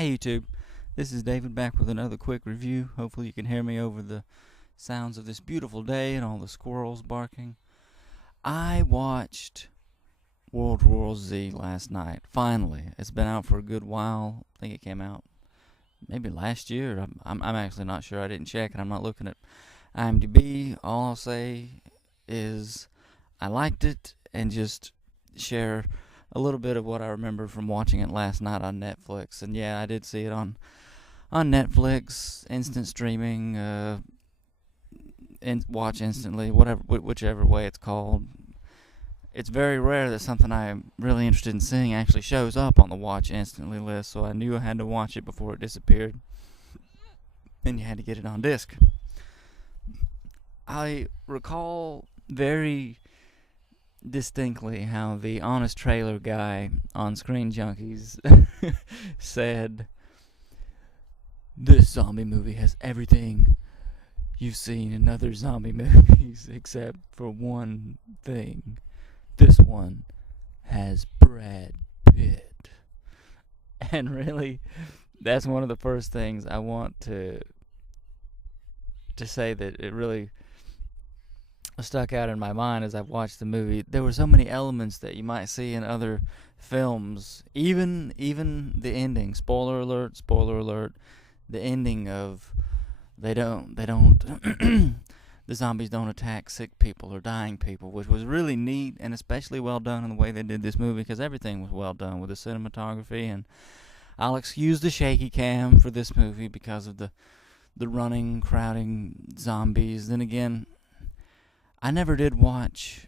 Hey YouTube, this is David back with another quick review. Hopefully you can hear me over the sounds of this beautiful day and all the squirrels barking. I watched World War Z last night. Finally, it's been out for a good while. I think it came out maybe last year. I'm actually not sure. I didn't check, and I'm not looking at IMDb. All I'll say is I liked it, and just share a little bit of what I remember from watching it last night on Netflix. And yeah, I did see it on Netflix, instant streaming, watch instantly, whichever way it's called. It's very rare that something I'm really interested in seeing actually shows up on the watch instantly list, so I knew I had to watch it before it disappeared. Then you had to get it on disc. I recall very distinctly how the Honest Trailer guy on Screen Junkies said, "This zombie movie has everything you've seen in other zombie movies except for one thing. This one has Brad Pitt." And really, that's one of the first things I want to say that it really stuck out in my mind as I've watched the movie. There were so many elements that you might see in other films. Even the ending. Spoiler alert. The ending of they don't the zombies don't attack sick people or dying people, which was really neat and especially well done in the way they did this movie, because everything was well done with the cinematography. And I'll excuse the shaky cam for this movie because of the running, crowding zombies. Then again, I never did watch,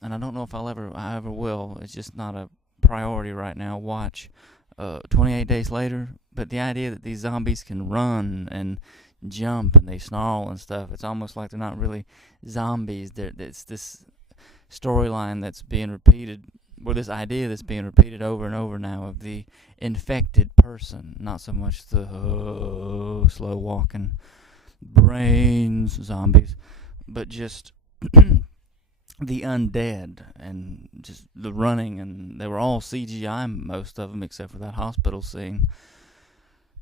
and I don't know if I ever will. It's just not a priority right now. Watch 28 Days Later. But the idea that these zombies can run and jump and they snarl and stuff, it's almost like they're not really zombies. It's this storyline that's being repeated, or this idea that's being repeated over and over now, of the infected person, not so much the slow walking brains zombies, but just the undead and just the running. And they were all CGI, most of them, except for that hospital scene.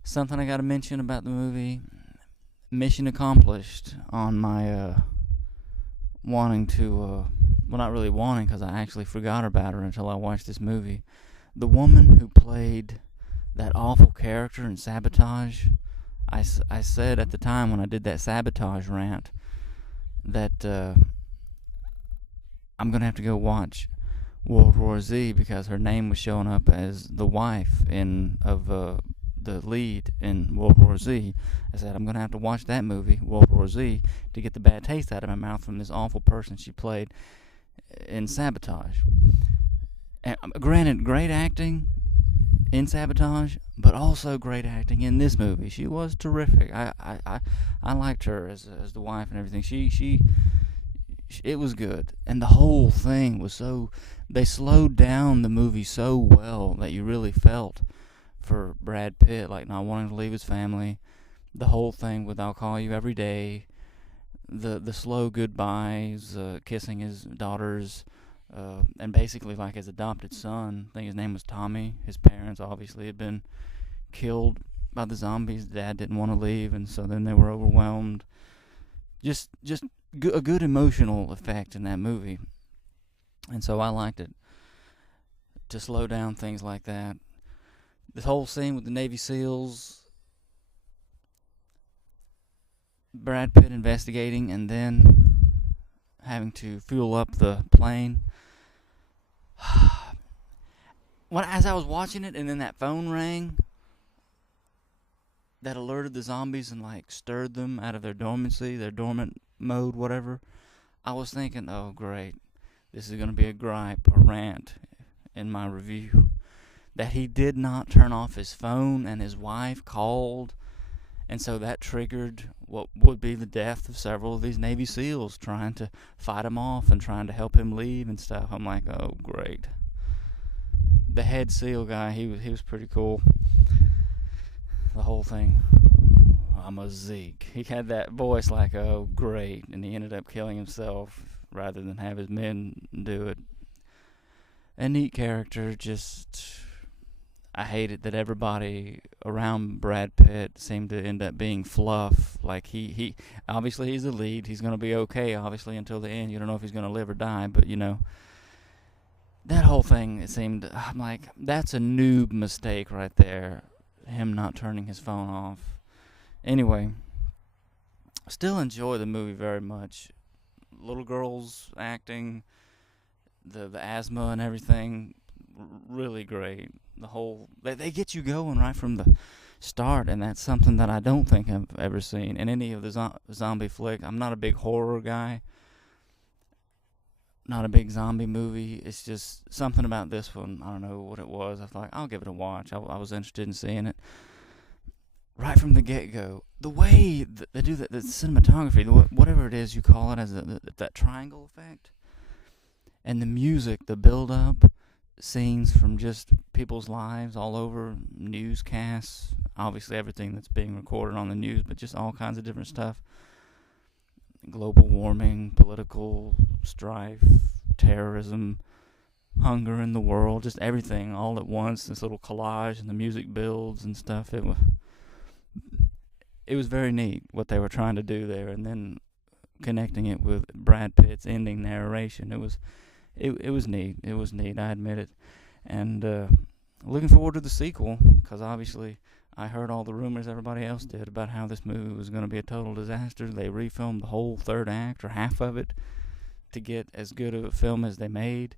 Something I gotta mention about the movie: mission accomplished on my wanting to, well, not really wanting, because I actually forgot about her until I watched this movie. The woman who played that awful character in Sabotage, I said at the time when I did that Sabotage rant that I'm going to have to go watch World War Z, because her name was showing up as the wife of the lead in World War Z. I said, I'm going to have to watch that movie, World War Z, to get the bad taste out of my mouth from this awful person she played in Sabotage. And granted, great acting in Sabotage, but also great acting in this movie. She was terrific. I liked her as the wife and everything. It was good, and the whole thing was so. They slowed down the movie so well that you really felt for Brad Pitt, like not wanting to leave his family. The whole thing with "I'll call you every day," the slow goodbyes, kissing his daughters, and basically like his adopted son. I think his name was Tommy. His parents obviously had been killed by the zombies. Dad didn't want to leave, and so then they were overwhelmed. Just a good emotional effect in that movie, and so I liked it, to slow down things like that. This whole scene with the Navy SEALs, Brad Pitt investigating, and then having to fuel up the plane. As I was watching it, and then that phone rang that alerted the zombies and like stirred them out of their dormancy, their dormant mode, whatever, I was thinking, oh great, this is going to be a gripe, a rant in my review, that he did not turn off his phone and his wife called, and so that triggered what would be the death of several of these Navy SEALs, trying to fight him off and trying to help him leave and stuff. I'm like, oh great. The head SEAL guy, he was pretty cool. The whole thing, I'm a Zeke. He had that voice like, oh great, and he ended up killing himself rather than have his men do it. A neat character, just I hated that everybody around Brad Pitt seemed to end up being fluff. Like he obviously he's the lead. He's gonna be okay, obviously, until the end. You don't know if he's gonna live or die, but that whole thing. It seemed I'm like that's a noob mistake right there. Him not turning his phone off. Anyway, still enjoy the movie very much. Little girls acting, the asthma and everything, really great. The whole they get you going right from the start, and that's something that I don't think I've ever seen in any of the zombie flick. I'm not a big horror guy, not a big zombie movie. It's just something about this one. I don't know what it was. I thought I'll give it a watch. I was interested in seeing it right from the get go. The way they do the cinematography, whatever it is you call it, as that triangle effect, and the music, the build up, scenes from just people's lives all over, newscasts, obviously everything that's being recorded on the news, but just all kinds of different stuff. Global warming, political strife, terrorism, hunger in the world, just everything all at once. This little collage, and the music builds and stuff. It was very neat what they were trying to do there, and then connecting it with Brad Pitt's ending narration. It was neat. It was neat. I admit it, and looking forward to the sequel, because obviously I heard all the rumors everybody else did about how this movie was going to be a total disaster. They refilmed the whole third act or half of it to get as good of a film as they made.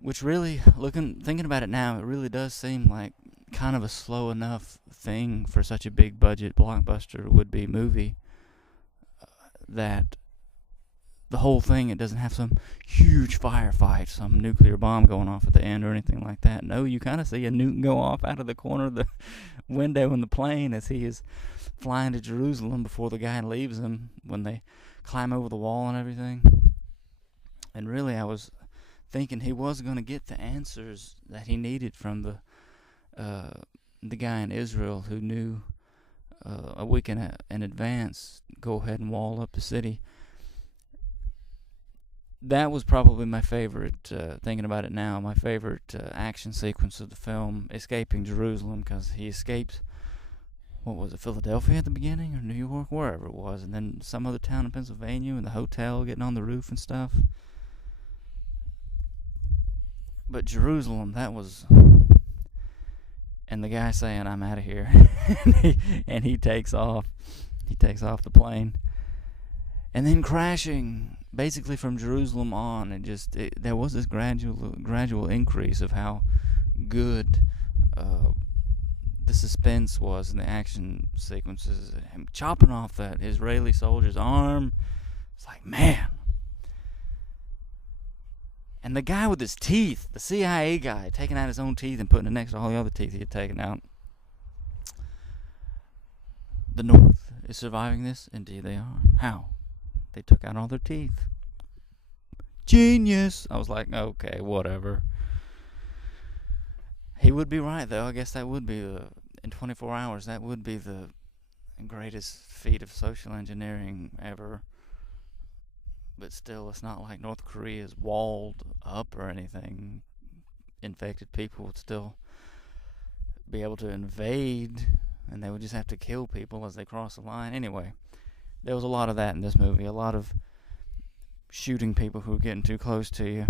Which really, thinking about it now, it really does seem like kind of a slow enough thing for such a big budget blockbuster would-be movie, that the whole thing, it doesn't have some huge firefight, some nuclear bomb going off at the end or anything like that. No, you kind of see a Newton go off out of the corner of the window in the plane as he is flying to Jerusalem before the guy leaves him, when they climb over the wall and everything. And really, I was thinking he was going to get the answers that he needed from the guy in Israel who knew a week in advance, go ahead and wall up the city. That was probably my favorite, thinking about it now, my favorite action sequence of the film, escaping Jerusalem, because he escapes, what was it, Philadelphia at the beginning, or New York, wherever it was, and then some other town in Pennsylvania, and the hotel, getting on the roof and stuff. But Jerusalem, that was, and the guy saying, "I'm out of here," and he takes off. He takes off the plane, and then crashing basically from Jerusalem on. There was this gradual increase of how good the suspense was in the action sequences. Him chopping off that Israeli soldier's arm. It's like, man. And the guy with his teeth, the CIA guy, taking out his own teeth and putting it next to all the other teeth he had taken out. The North is surviving this? Indeed they are. How? They took out all their teeth. Genius! I was like, okay, whatever. He would be right, though. I guess that would be, in 24 hours, that would be the greatest feat of social engineering ever. But still, it's not like North Korea is walled up or anything. Infected people would still be able to invade, and they would just have to kill people as they cross the line. Anyway, there was a lot of that in this movie. A lot of shooting people who were getting too close to you.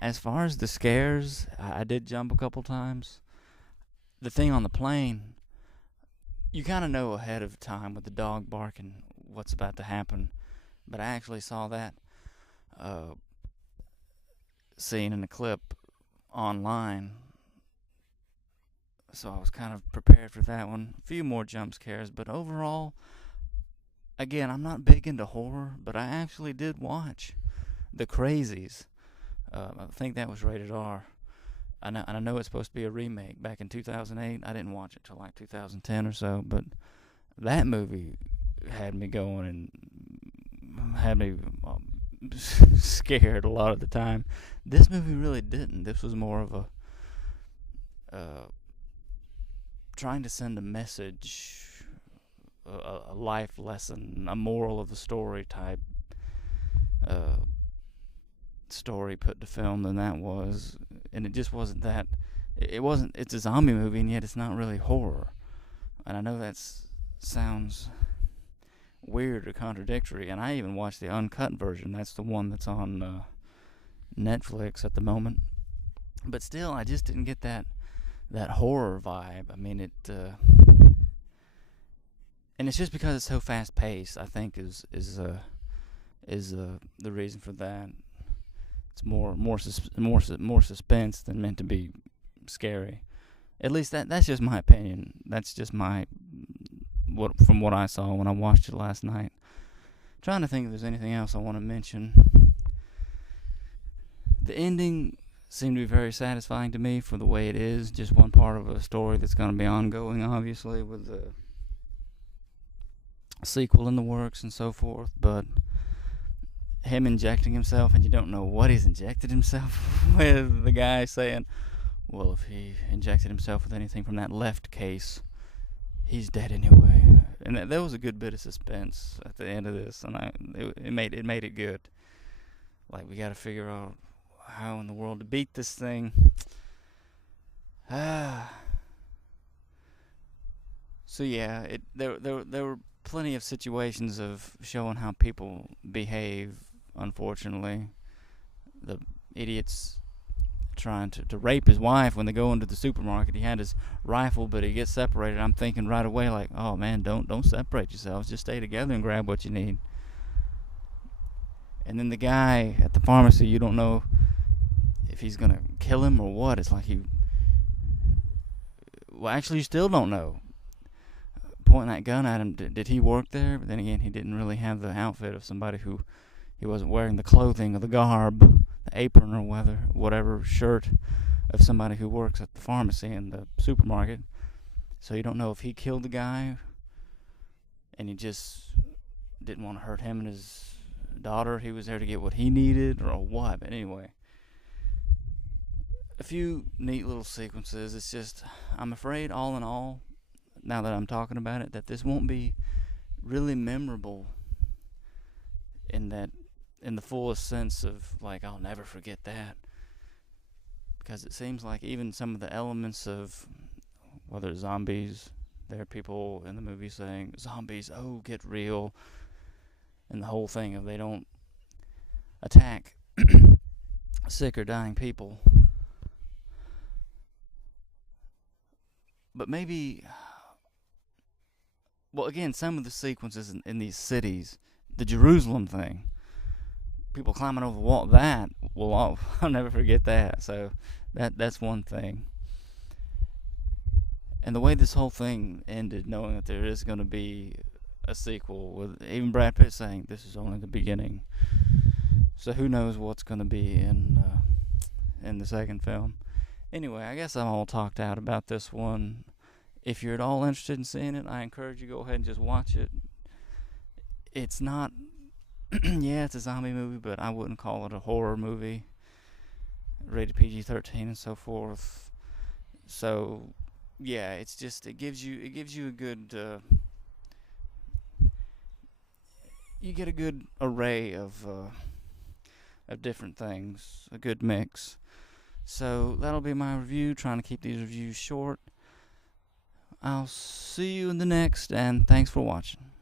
As far as the scares, I did jump a couple times. The thing on the plane, you kind of know ahead of time with the dog barking what's about to happen. But I actually saw that scene in a clip online, so I was kind of prepared for that one. A few more jump scares, but overall, again, I'm not big into horror, but I actually did watch The Crazies. I think that was rated R. I know it's supposed to be a remake back in 2008. I didn't watch it till like 2010 or so, but that movie had me going and had me scared a lot of the time. This movie really didn't. This was more of a trying to send a message, a life lesson, a moral of the story type story put to film than that was. And it just wasn't that it wasn't. It's a zombie movie, and yet it's not really horror. And I know that sounds weird or contradictory. And I even watched the uncut version. That's the one that's on Netflix at the moment. But still, I just didn't get that horror vibe. I mean, and it's just because it's so fast paced. I think is the reason for that. It's more suspense than meant to be scary. At least that's just my opinion. That's just from what I saw when I watched it last night. Trying to think if there's anything else I want to mention. The ending seemed to be very satisfying to me for the way it is. Just one part of a story that's going to be ongoing, obviously, with the sequel in the works and so forth. But him injecting himself, and you don't know what he's injected himself with. The guy saying, well, if he injected himself with anything from that left case, he's dead anyway. And that was a good bit of suspense at the end of this, and it made it good. Like, we got to figure out how in the world to beat this thing. So yeah, there were plenty of situations of showing how people behave. Unfortunately, the idiots trying to rape his wife when they go into the supermarket. He had his rifle, but he gets separated. I'm thinking right away, like, oh man, don't separate yourselves. Just stay together and grab what you need. And then the guy at the pharmacy, you don't know if he's gonna kill him or what. It's like actually, you still don't know. Pointing that gun at him, did he work there? But then again, he didn't really have the outfit of somebody who, he wasn't wearing the clothing or the garb, the apron or whatever shirt of somebody who works at the pharmacy in the supermarket. So you don't know if he killed the guy and he just didn't want to hurt him and his daughter. He was there to get what he needed or what. But anyway, a few neat little sequences. It's just, I'm afraid all in all, now that I'm talking about it, that this won't be really memorable in the fullest sense of, like, I'll never forget that. Because it seems like even some of the elements of, whether it's zombies, there are people in the movie saying, zombies, oh, get real. And the whole thing of they don't attack sick or dying people. But maybe, well, again, some of the sequences in these cities, the Jerusalem thing, people climbing over the wall, that I'll never forget that. So that's one thing. And the way this whole thing ended, knowing that there is going to be a sequel, with even Brad Pitt saying this is only the beginning. So who knows what's going to be in the second film. Anyway, I guess I'm all talked out about this one. If you're at all interested in seeing it, I encourage you to go ahead and just watch it. It's not, yeah, it's a zombie movie, but I wouldn't call it a horror movie. Rated PG-13 and so forth. So, yeah, it's just, it gives you a good, you get a good array of different things, a good mix. So that'll be my review, trying to keep these reviews short. I'll see you in the next, and thanks for watching.